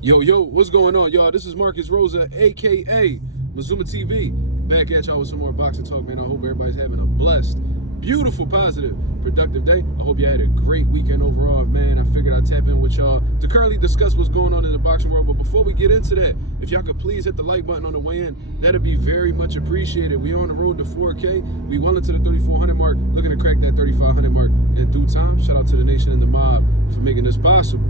Yo, what's going on, y'all? This is Marcus Rosa, a.k.a. Mazuma TV, back at y'all with some more boxing talk, man. I hope everybody's having a blessed, beautiful, positive, productive day. I hope you had a great weekend overall, man. I figured I'd tap in with y'all to currently discuss what's going on in the boxing world. But before we get into that, if y'all could please hit the like button on the way in, that'd be very much appreciated. We on the road to 4K. We well into the 3,400 mark, looking to crack that 3,500 mark in due time. Shout out to the nation and the mob for making this possible.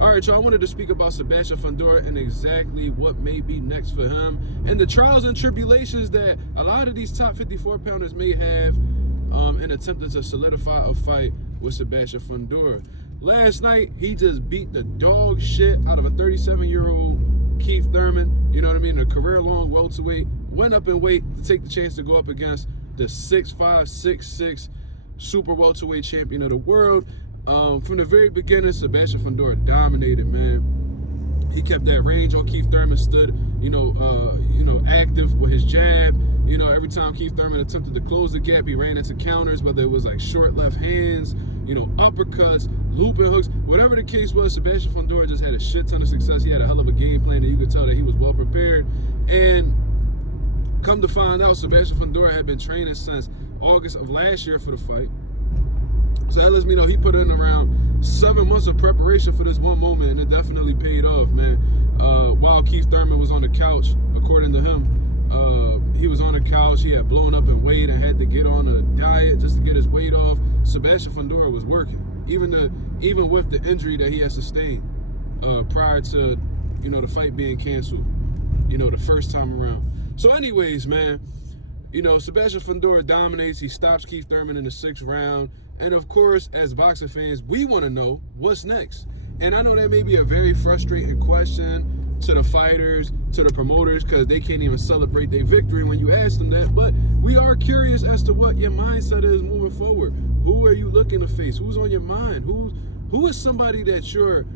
All right, y'all, I wanted to speak about Sebastian Fundora and exactly what may be next for him and the trials and tribulations that a lot of these top 54-pounders may have in attempting to solidify a fight with Sebastian Fundora. Last night, he just beat the dog shit out of a 37-year-old Keith Thurman, you know what I mean, a career-long welterweight, went up in weight to take the chance to go up against the 6'5", 6'6", super welterweight champion of the world. From the very beginning, Sebastian Fundora dominated, man. He kept that range on Keith Thurman, stood, active with his jab. You know, every time Keith Thurman attempted to close the gap, he ran into counters, whether it was like short left hands, uppercuts, looping hooks, whatever the case was. Sebastian Fundora just had a shit ton of success. He had a hell of a game plan, and you could tell that he was well prepared. And come to find out, Sebastian Fundora had been training since August of last year for the fight. So that lets me know he put in around 7 months of preparation for this one moment, and it definitely paid off, man. While Keith Thurman was on the couch, according to him, he was on the couch, he had blown up in weight and had to get on a diet just to get his weight off. Sebastian Fundora was working, even with the injury that he had sustained prior to, the fight being canceled, the first time around. So anyways, man, Sebastian Fundora dominates. He stops Keith Thurman in the 6th round. And of course, as boxing fans, we want to know what's next. And I know that may be a very frustrating question to the fighters, to the promoters, because they can't even celebrate their victory when you ask them that. But we are curious as to what your mindset is moving forward. Who are you looking to face? Who's on your mind? Who is somebody that you're,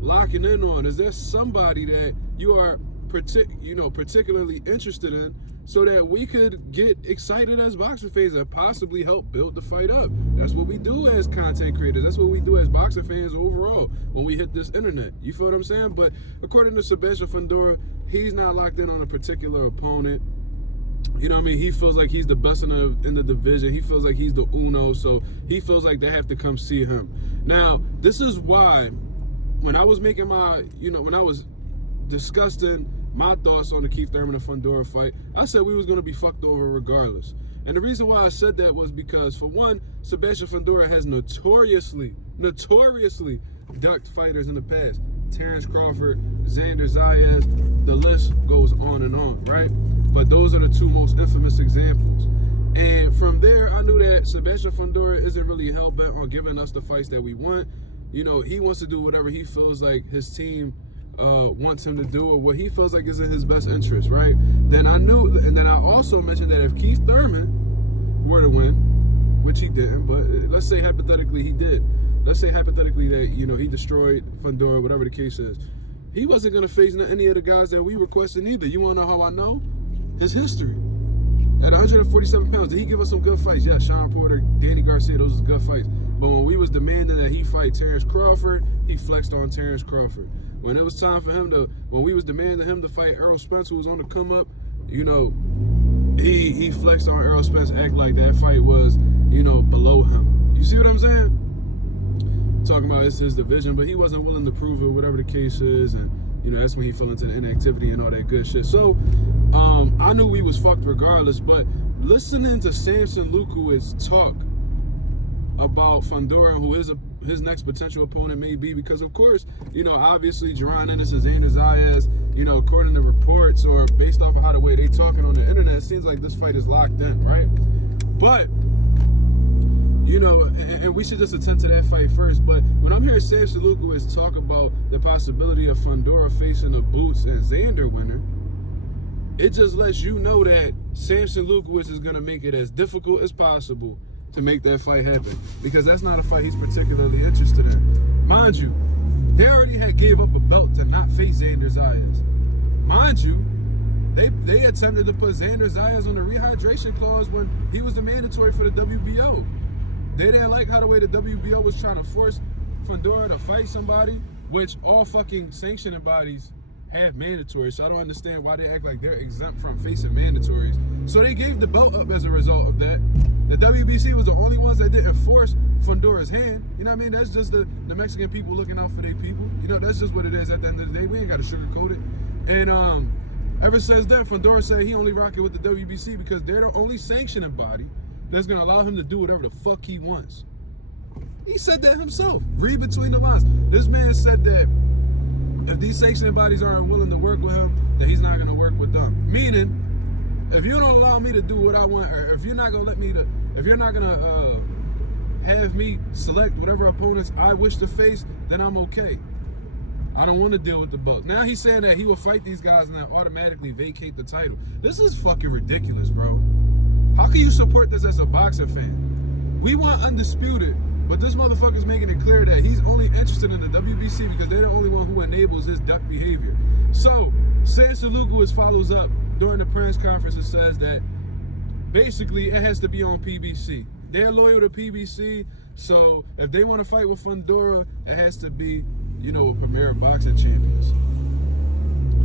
locking in on? Is there somebody that you are particularly interested in, so that we could get excited as boxing fans and possibly help build the fight up? That's what we do as content creators. That's what we do as boxing fans overall when we hit this internet. You feel what I'm saying? But according to Sebastian Fundora, he's not locked in on a particular opponent. You know what I mean? He feels like he's the best in the division. He feels like he's the uno, so he feels like they have to come see him. Now, this is why when I was making when I was discussing my thoughts on the Keith Thurman and Fundora fight, I said we was going to be fucked over regardless. And the reason why I said that was because, for one, Sebastian Fundora has notoriously ducked fighters in the past. Terrence Crawford, Xander Zayas, the list goes on and on, right? But those are the two most infamous examples. And from there, I knew that Sebastian Fundora isn't really hell-bent on giving us the fights that we want. He wants to do whatever he feels like his team wants him to do, or what he feels like is in his best interest, right? Then I knew, and then I also mentioned that if Keith Thurman were to win, which he didn't, but let's say hypothetically he did. Let's say hypothetically that, he destroyed Fundora, whatever the case is. He wasn't going to face any of the guys that we requested either. You want to know how I know? His history. At 147 pounds, did he give us some good fights? Yeah, Sean Porter, Danny Garcia, those was good fights. But when we was demanding that he fight Terrence Crawford, he flexed on Terrence Crawford. When it was time for him when we was demanding him to fight Errol Spence, who was on the come up, he flexed on Errol Spence, act like that fight was, below him. You see what I'm saying? Talking about it's his division, but he wasn't willing to prove it, whatever the case is, and that's when he fell into the inactivity and all that good shit. So I knew we was fucked regardless, but listening to Samson Lukowicz talk about Fundora and who his next potential opponent may be, because of course, obviously Jaron, Ennis, and Xander Zayas, according to reports or based off of how the way they talking on the internet, it seems like this fight is locked in, right? But and we should just attend to that fight first. But when I'm hearing Samson Lukowicz talk about the possibility of Fundora facing a Boots and Xander winner, it just lets you know that Samson Lukowicz is going to make it as difficult as possible to make that fight happen, because that's not a fight he's particularly interested in. Mind you, they already had gave up a belt to not face Xander Zayas. Mind you, they attempted to put Xander Zayas on the rehydration clause when he was the mandatory for the WBO. They didn't like how the way the WBO was trying to force Fundora to fight somebody which all fucking sanctioning bodies have mandatory. So I don't understand why they act like they're exempt from facing mandatories. So they gave the belt up as a result of that. The WBC was the only ones that didn't force Fundora's hand. You know what I mean? That's just the Mexican people looking out for their people. You know, that's just what it is at the end of the day. We ain't got to sugarcoat it. And ever since then, Fundora said he only rocking with the WBC because they're the only sanctioning body that's going to allow him to do whatever the fuck he wants. He said that himself. Read between the lines. This man said that if these sanctioning bodies aren't willing to work with him, that he's not going to work with them. Meaning, if you don't allow me to do what I want, or if you're not going to let me to, if you're not going to have me select whatever opponents I wish to face, then I'm okay. I don't want to deal with the Bucks. Now he's saying that he will fight these guys and then automatically vacate the title. This is fucking ridiculous, bro. How can you support this as a boxing fan? We want Undisputed, but this motherfucker's making it clear that he's only interested in the WBC because they're the only one who enables his duck behavior. So, Xander Zayas follows up during the press conference and says that basically it has to be on PBC. They're loyal to PBC, so if they want to fight with Fundora, it has to be, you know, a premier boxing champions.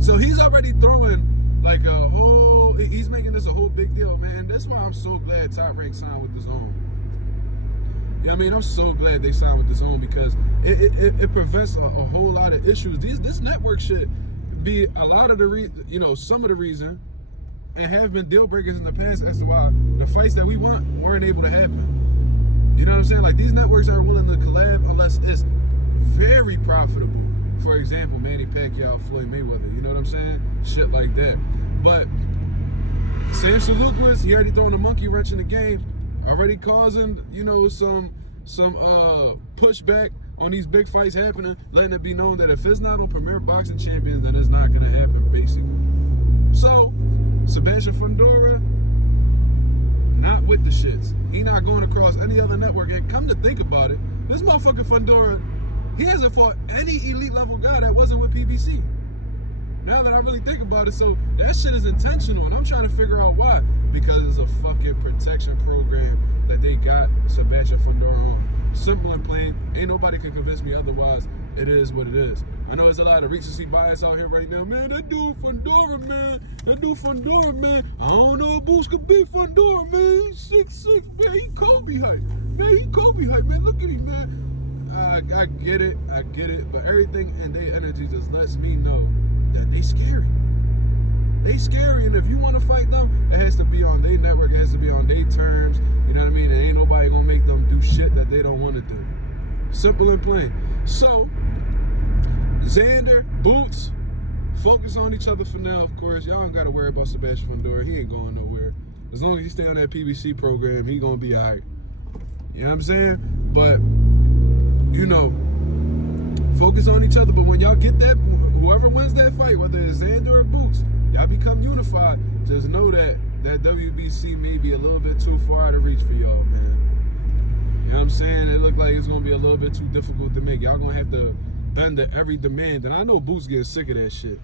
So he's already throwing like a whole, he's making this a whole big deal, man. That's why I'm so glad Top Rank signed with DAZN. You know what I mean? I'm so glad they signed with DAZN because it prevents a whole lot of issues. This network should be a lot of the some of the reason, and have been deal breakers in the past as to why the fights that we want weren't able to happen. You know what I'm saying? Like, these networks aren't willing to collab unless it's very profitable. For example, Manny Pacquiao, Floyd Mayweather. You know what I'm saying? Shit like that. But Sebastian Fundora, he already throwing a monkey wrench in the game, already causing, you know, some pushback on these big fights happening, letting it be known that if it's not on Premier Boxing Champions, then it's not gonna happen, basically. So, Sebastian Fundora, not with the shits. He not going across any other network. And come to think about it, this motherfucker Fundora, he hasn't fought any elite level guy that wasn't with PBC. Now that I really think about it, so that shit is intentional, and I'm trying to figure out why. Because it's a fucking protection program that they got Sebastian Fundora on. Simple and plain. Ain't nobody can convince me otherwise. It is what it is. I know there's a lot of recency bias out here right now. Man, that dude Fundora, man. That dude Fundora, man. I don't know if Boots could beat Fundora, man. He's 6'6", man. He Kobe hype. Man, he Kobe hype, man. Look at him, man. I get it. But everything in their energy just lets me know that they scary. They scary, and if you want to fight them, it has to be on their network. It has to be on their terms. You know what I mean? And ain't nobody gonna make them do shit that they don't want to do. Simple and plain. So, Xander, Boots, focus on each other for now, of course. Y'all don't got to worry about Sebastian Fundora. He ain't going nowhere. As long as he stay on that PBC program, he going to be all right. You know what I'm saying? But, you know, focus on each other. But when y'all get that, whoever wins that fight, whether it's Xander or Boots, y'all become unified. Just know that WBC may be a little bit too far out of reach for y'all, man. You know what I'm saying? It look like it's going to be a little bit too difficult to make. Y'all going to have to bend to every demand. And I know Boots getting sick of that shit.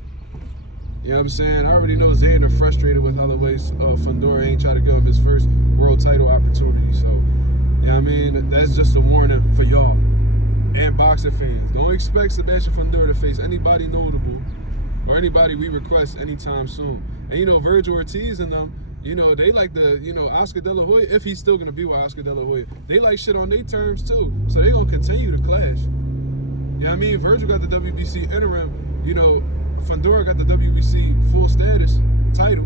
You know what I'm saying? I already know Xander frustrated with how the way Fundora ain't trying to give him his first world title opportunity. So, you know what I mean? That's just a warning for y'all and boxing fans. Don't expect Sebastian Fundora to face anybody notable or anybody we request anytime soon. And, you know, Virgil Ortiz and them, you know, they like the, you know, Oscar De La Hoya, if he's still going to be with Oscar De La Hoya, they like shit on their terms too. So they going to continue to clash. You know what I mean? Virgil got the WBC interim, you know, Fundora got the WBC full status title.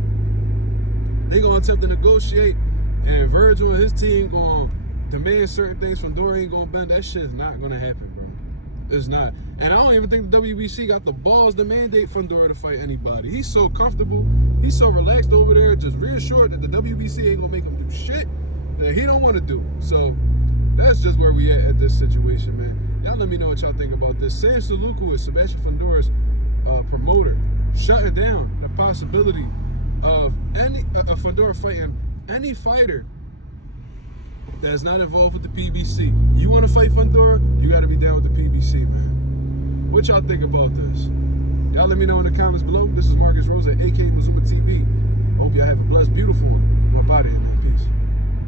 They going to attempt to negotiate, and Virgil and his team going to demand certain things. Fundora ain't going to bend. That shit is not going to happen, bro. It's not. And I don't even think the WBC got the balls to mandate Fundora to fight anybody. He's so comfortable. He's so relaxed over there, just reassured that the WBC ain't going to make him do shit that he don't want to do. So that's just where we at this situation, man. Y'all let me know what y'all think about this. Sebastian Fundora is Sebastian Fundora's promoter, shutting down the possibility of any Fundora fighting any fighter that's not involved with the PBC. You want to fight Fundora, you got to be down with the PBC, man. What y'all think about this? Y'all let me know in the comments below. This is Marcus Rosa, aka Mazuma TV. Hope y'all have a blessed, beautiful one. My body, man. Peace.